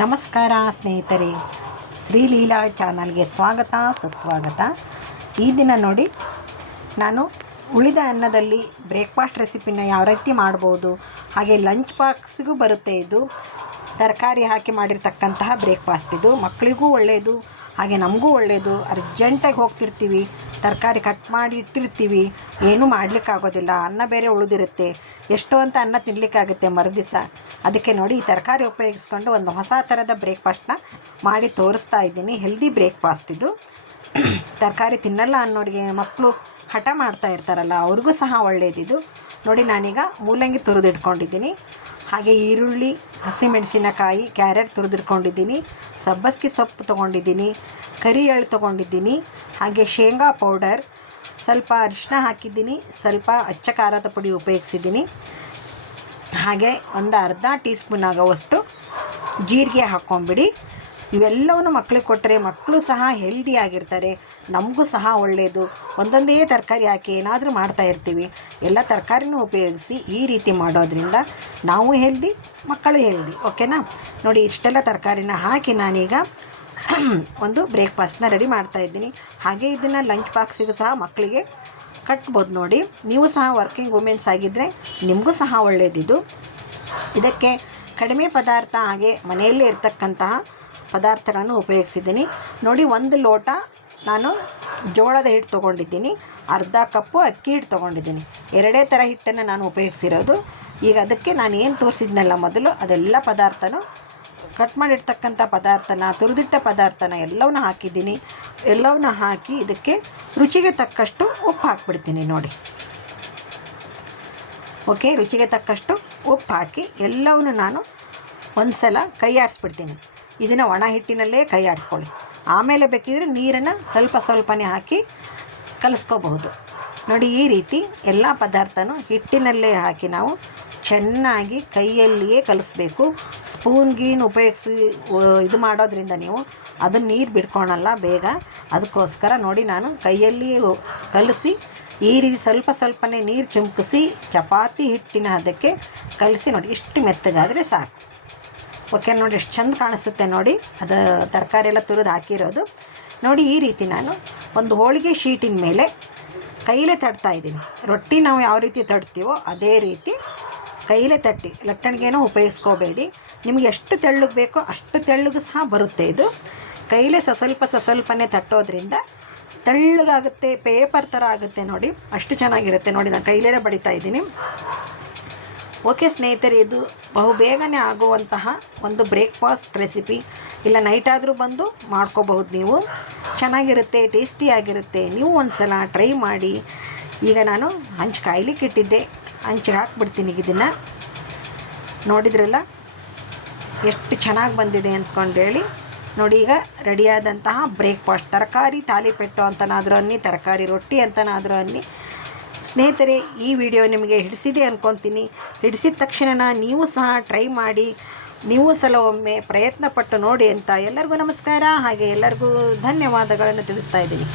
ನಮಸ್ಕಾರ ಸ್ನೇಹಿತರೆ, ಶ್ರೀಲೀಲಾ ಚಾನಲ್ಗೆ ಸ್ವಾಗತ ಸುಸ್ವಾಗತ. ಈ ದಿನ ನೋಡಿ, ನಾನು ಉಳಿದ ಅನ್ನದಲ್ಲಿ ಬ್ರೇಕ್ಫಾಸ್ಟ್ ರೆಸಿಪಿನ ಯಾವ ರೀತಿ ಮಾಡ್ಬೋದು, ಹಾಗೆ ಲಂಚ್ ಬಾಕ್ಸಿಗೂ ಬರುತ್ತೆ. ಇದು ತರಕಾರಿ ಹಾಕಿ ಮಾಡಿರ್ತಕ್ಕಂತಹ ಬ್ರೇಕ್ಫಾಸ್ಟ್. ಇದು ಮಕ್ಕಳಿಗೂ ಒಳ್ಳೆಯದು, ಹಾಗೆ ನಮಗೂ ಒಳ್ಳೆಯದು. ಅರ್ಜೆಂಟಾಗಿ ಹೋಗ್ತಿರ್ತೀವಿ, ತರಕಾರಿ ಕಟ್ ಮಾಡಿ ಇಟ್ಟಿರ್ತೀವಿ, ಏನೂ ಮಾಡಲಿಕ್ಕಾಗೋದಿಲ್ಲ, ಅನ್ನ ಬೇರೆ ಉಳಿದಿರುತ್ತೆ, ಎಷ್ಟೋ ಅಂತ ಅನ್ನ ತಿನ್ನಲಿಕ್ಕಾಗುತ್ತೆ ಮರುದಿವಸ. ಅದಕ್ಕೆ ನೋಡಿ, ಈ ತರಕಾರಿ ಉಪಯೋಗಿಸ್ಕೊಂಡು ಒಂದು ಹೊಸ ಥರದ ಬ್ರೇಕ್ಫಾಸ್ಟ್ನ ಮಾಡಿ ತೋರಿಸ್ತಾ ಇದ್ದೀನಿ. ಹೆಲ್ದಿ ಬ್ರೇಕ್ಫಾಸ್ಟ್ ಇದು. ತರಕಾರಿ ತಿನ್ನಲ್ಲ ಅನ್ನೋರಿಗೆ, ಮಕ್ಕಳು ಹಠ ಮಾಡ್ತಾ ಇರ್ತಾರಲ್ಲ, ಅವ್ರಿಗೂ ಸಹ ಒಳ್ಳೆಯದಿದು. ನೋಡಿ, ನಾನೀಗ ಮೂಲಂಗಿ ತುರಿದಿಟ್ಕೊಂಡಿದ್ದೀನಿ, ಹಾಗೆ ಈರುಳ್ಳಿ, ಹಸಿಮೆಣಸಿನಕಾಯಿ, ಕ್ಯಾರೆಟ್ ತುರಿದಿಟ್ಕೊಂಡಿದ್ದೀನಿ, ಸಬ್ಬಸಿಗೆ ಸೊಪ್ಪು ತೊಗೊಂಡಿದ್ದೀನಿ, ಕರಿ ಎಳ್ಳು ತೊಗೊಂಡಿದ್ದೀನಿ, ಹಾಗೆ ಶೇಂಗಾ ಪೌಡರ್, ಸ್ವಲ್ಪ ಅರಿಶಿನ ಹಾಕಿದ್ದೀನಿ, ಸ್ವಲ್ಪ ಅಚ್ಚ ಖಾರದ ಪುಡಿ ಉಪಯೋಗಿಸಿದ್ದೀನಿ, ಹಾಗೆ ಒಂದು ಅರ್ಧ ಟೀ ಸ್ಪೂನ್ ಆಗೋವಷ್ಟು ಜೀರಿಗೆ ಹಾಕ್ಕೊಂಬಿಡಿ. ಇವೆಲ್ಲವನ್ನು ಮಕ್ಕಳಿಗೆ ಕೊಟ್ಟರೆ ಮಕ್ಕಳು ಸಹ ಹೆಲ್ದಿಯಾಗಿರ್ತಾರೆ, ನಮಗೂ ಸಹ ಒಳ್ಳೆಯದು. ಒಂದೊಂದೇ ತರಕಾರಿ ಹಾಕಿ ಏನಾದರೂ ಮಾಡ್ತಾ ಇರ್ತೀವಿ. ಎಲ್ಲ ತರಕಾರಿನೂ ಉಪಯೋಗಿಸಿ ಈ ರೀತಿ ಮಾಡೋದ್ರಿಂದ ನಾವು ಹೆಲ್ದಿ, ಮಕ್ಕಳು ಹೆಲ್ದಿ. ಓಕೆನಾ? ನೋಡಿ, ಇಷ್ಟೆಲ್ಲ ತರಕಾರಿನ ಹಾಕಿ ನಾನೀಗ ಒಂದು ಬ್ರೇಕ್ಫಾಸ್ಟ್ನ ರೆಡಿ ಮಾಡ್ತಾಯಿದ್ದೀನಿ. ಹಾಗೆ ಇದನ್ನು ಲಂಚ್ ಬಾಕ್ಸಿಗೂ ಸಹ ಮಕ್ಕಳಿಗೆ ಕಟ್ಬೋದು. ನೋಡಿ, ನೀವು ಸಹ ವರ್ಕಿಂಗ್ ವುಮೆನ್ಸ್ ಆಗಿದ್ದರೆ ನಿಮಗೂ ಸಹ ಒಳ್ಳೆಯದಿದು. ಇದಕ್ಕೆ ಕಡಿಮೆ ಪದಾರ್ಥ, ಹಾಗೆ ಮನೆಯಲ್ಲೇ ಇರ್ತಕ್ಕಂತಹ ಪದಾರ್ಥಗಳನ್ನು ಉಪಯೋಗಿಸಿದ್ದೀನಿ. ನೋಡಿ, 1 ಲೋಟ ನಾನು ಜೋಳದ ಹಿಟ್ಟು ತೊಗೊಂಡಿದ್ದೀನಿ, ಅರ್ಧ ಕಪ್ಪು ಅಕ್ಕಿ ಹಿಟ್ಟು ತೊಗೊಂಡಿದ್ದೀನಿ. 2 ಥರ ಹಿಟ್ಟನ್ನು ನಾನು ಉಪಯೋಗಿಸಿರೋದು. ಈಗ ಅದಕ್ಕೆ ನಾನು ಏನು ತೋರಿಸಿದ್ನಲ್ಲ ಮೊದಲು, ಅದೆಲ್ಲ ಪದಾರ್ಥನೂ ಕಟ್ ಮಾಡಿರ್ತಕ್ಕಂಥ ಪದಾರ್ಥನ, ತುರಿದಿಟ್ಟ ಪದಾರ್ಥನ ಎಲ್ಲವನ್ನ ಹಾಕಿದ್ದೀನಿ. ಎಲ್ಲವನ್ನ ಹಾಕಿ ಇದಕ್ಕೆ ರುಚಿಗೆ ತಕ್ಕಷ್ಟು ಉಪ್ಪು ಹಾಕ್ಬಿಡ್ತೀನಿ. ನೋಡಿ, ಓಕೆ, ರುಚಿಗೆ ತಕ್ಕಷ್ಟು ಉಪ್ಪು ಹಾಕಿ ಎಲ್ಲವನ್ನು ನಾನು ಒಂದು ಸಲ ಕೈ ಆಡಿಸ್ಬಿಡ್ತೀನಿ. ಇದನ್ನು ಒಣ ಹಿಟ್ಟಿನಲ್ಲೇ ಕೈ ಆಡಿಸ್ಕೊಳ್ಳಿ. ಆಮೇಲೆ ಬೇಕಿದ್ರೆ ನೀರನ್ನು ಸ್ವಲ್ಪ ಸ್ವಲ್ಪನೇ ಹಾಕಿ ಕಲಿಸ್ಕೋಬಹುದು. ನೋಡಿ, ಈ ರೀತಿ ಎಲ್ಲ ಪದಾರ್ಥನೂ ಹಿಟ್ಟಿನಲ್ಲೇ ಹಾಕಿ ನಾವು ಚೆನ್ನಾಗಿ ಕೈಯಲ್ಲಿಯೇ ಕಲಿಸ್ಬೇಕು. ಸ್ಪೂನ್ಗೀನು ಉಪಯೋಗಿಸಿ ಇದು ಮಾಡೋದ್ರಿಂದ ನೀವು ಅದನ್ನು ನೀರು ಬಿಡ್ಕೊಳಲ್ಲ ಬೇಗ. ಅದಕ್ಕೋಸ್ಕರ ನೋಡಿ, ನಾನು ಕೈಯಲ್ಲಿಯೇ ಕಲಿಸಿ ಈ ರೀತಿ ಸ್ವಲ್ಪ ಸ್ವಲ್ಪನೇ ನೀರು ಚಿಮುಕಿಸಿ ಚಪಾತಿ ಹಿಟ್ಟಿನ ಅದಕ್ಕೆ ಕಲಿಸಿ. ನೋಡಿ, ಇಷ್ಟು ಮೆತ್ತಗಾದರೆ ಸಾಕು. ಓಕೆ, ನೋಡಿ ಎಷ್ಟು ಚೆಂದ ಕಾಣಿಸುತ್ತೆ. ನೋಡಿ, ಅದು ತರಕಾರಿ ಎಲ್ಲ ತುರಿದು ಹಾಕಿರೋದು. ನೋಡಿ, ಈ ರೀತಿ ನಾನು ಒಂದು ಹೋಳಿಗೆ ಶೀಟಿನ ಮೇಲೆ ಕೈಲೇ ತಟ್ತಾಯಿದ್ದೀನಿ. ರೊಟ್ಟಿ ನಾವು ಯಾವ ರೀತಿ ತಟ್ತೀವೋ ಅದೇ ರೀತಿ ಕೈಲೇ ತಟ್ಟಿ, ಲಟ್ಟಣಿಗೆನೂ ಉಪಯೋಗಿಸ್ಕೋಬೇಡಿ. ನಿಮಗೆ ಎಷ್ಟು ತೆಳ್ಳಗೆ ಬೇಕೋ ಅಷ್ಟು ತೆಳ್ಳಗೆ ಸಹ ಬರುತ್ತೆ ಇದು. ಕೈಲೇ ಸ್ವಲ್ಪನೇ ತಟ್ಟೋದ್ರಿಂದ ತೆಳ್ಳಗಾಗುತ್ತೆ, ಪೇಪರ್ ಥರ ಆಗುತ್ತೆ. ನೋಡಿ, ಅಷ್ಟು ಚೆನ್ನಾಗಿರುತ್ತೆ. ನೋಡಿ, ನಾನು ಕೈಲೇ ಬಡಿತಾ ಇದ್ದೀನಿ. ಓಕೆ ಸ್ನೇಹಿತರೆ, ಇದು ಬಹುಬೇಗನೆ ಆಗುವಂತಹ ಒಂದು ಬ್ರೇಕ್ಫಾಸ್ಟ್ ರೆಸಿಪಿ. ಇಲ್ಲ ನೈಟ್ ಆದರೂ ಬಂದು ಮಾಡ್ಕೋಬಹುದು ನೀವು. ಚೆನ್ನಾಗಿರುತ್ತೆ, ಟೇಸ್ಟಿಯಾಗಿರುತ್ತೆ. ನೀವು ಒಂದು ಸಲ ಟ್ರೈ ಮಾಡಿ. ಈಗ ನಾನು ಹಂಚು ಕಾಯ್ಲಿಕ್ಕೆ ಇಟ್ಟಿದ್ದೆ, ಹಂಚಿಗೆ ಹಾಕ್ಬಿಡ್ತೀನಿ ಇದನ್ನು. ನೋಡಿದ್ರಲ್ಲ ಎಷ್ಟು ಚೆನ್ನಾಗಿ ಬಂದಿದೆ ಅಂದ್ಕೊಂಡೇಳಿ. ನೋಡಿ, ಈಗ ರೆಡಿಯಾದಂತಹ ಬ್ರೇಕ್ಫಾಸ್ಟ್, ತರಕಾರಿ ತಾಲಿಪೆಟ್ಟು ಅಂತನಾದರೂ ಅನ್ನಿ, ತರಕಾರಿ ರೊಟ್ಟಿ ಅಂತನಾದರೂ ಅನ್ನಿ. ಸ್ನೇಹಿತರೆ, ಈ ವಿಡಿಯೋ ನಿಮಗೆ ಹಿಡಿಸಿದೆ ಅಂದ್ಕೊತೀನಿ. ಹಿಡಿಸಿದ ತಕ್ಷಣ ನೀವು ಸಹ ಟ್ರೈ ಮಾಡಿ, ನೀವು ಸಲ ಒಮ್ಮೆ ಪ್ರಯತ್ನಪಟ್ಟು ನೋಡಿ ಅಂತ ಎಲ್ಲರಿಗೂ ನಮಸ್ಕಾರ. ಹಾಗೆ ಎಲ್ಲರಿಗೂ ಧನ್ಯವಾದಗಳನ್ನು ತಿಳಿಸ್ತಾ ಇದ್ದೀನಿ.